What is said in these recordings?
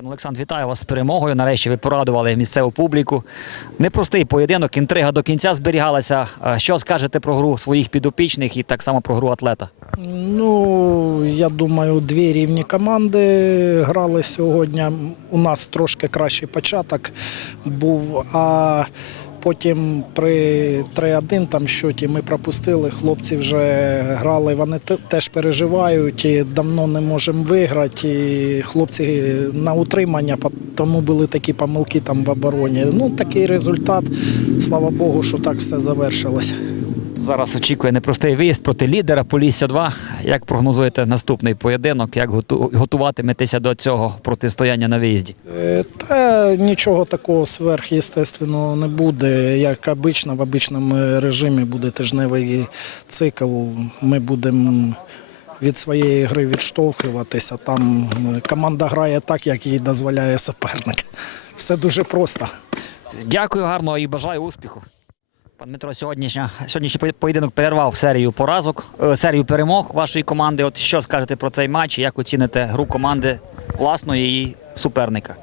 Пане Олександр, вітаю вас з перемогою. Нарешті ви порадували місцеву публіку. Непростий поєдинок, інтрига до кінця зберігалася. Що скажете про гру своїх підопічних і так само про гру атлета? Ну, я думаю, дві рівні команди грали сьогодні. У нас трошки кращий початок був, а потім при 3-1 там щоті ми пропустили. Хлопці вже грали, вони теж переживають, і давно не можемо виграти. І хлопці на утримання, тому були такі помилки там в обороні. Ну, такий результат. Слава Богу, що так все завершилось. Зараз очікує непростий виїзд проти лідера Полісся 2. Як прогнозуєте наступний поєдинок? Як готу- готуватиметеся до цього протистояння на виїзді? Е, Та нічого такого сверхъестественного не буде. Як обично, в обичному режимі буде тижневий цикл. Ми будемо від своєї гри відштовхуватися. Там е, команда грає так, як їй дозволяє суперник. Все дуже просто. Дякую гарно і бажаю успіху. Пан Дмитро, сьогоднішня, сьогоднішній поєдинок перервав серію поразок, е, серію перемог вашої команди. От що скажете про цей матч? і Як оціните гру команди власної і суперника?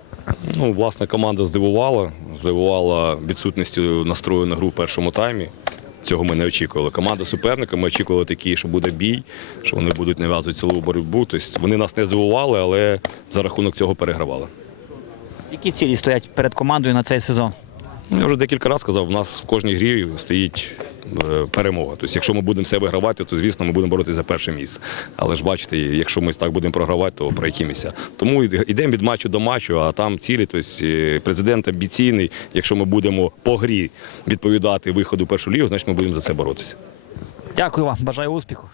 Ну, власне, команда здивувала. Здивувала відсутністю настрою на гру в першому таймі. Цього ми не очікували. Команда суперника, ми очікували такі, що буде бій, що вони будуть нав'язувати цілу боротьбу. Тобто вони нас не здивували, але за рахунок цього перегравали. Які цілі стоять перед командою на цей сезон? Я вже декілька разів сказав, в нас в кожній грі стоїть е, перемога. Тобто, якщо ми будемо себе гравати, то звісно ми будемо боротися за перше місце. Але ж бачите, якщо ми так будемо програвати, то про які місця. Тому йдемо від матчу до матчу, а там цілі, тобто е, президент амбіційний. Якщо ми будемо по грі відповідати виходу першу лігу, значить ми будемо за це боротися. Дякую вам, бажаю успіху.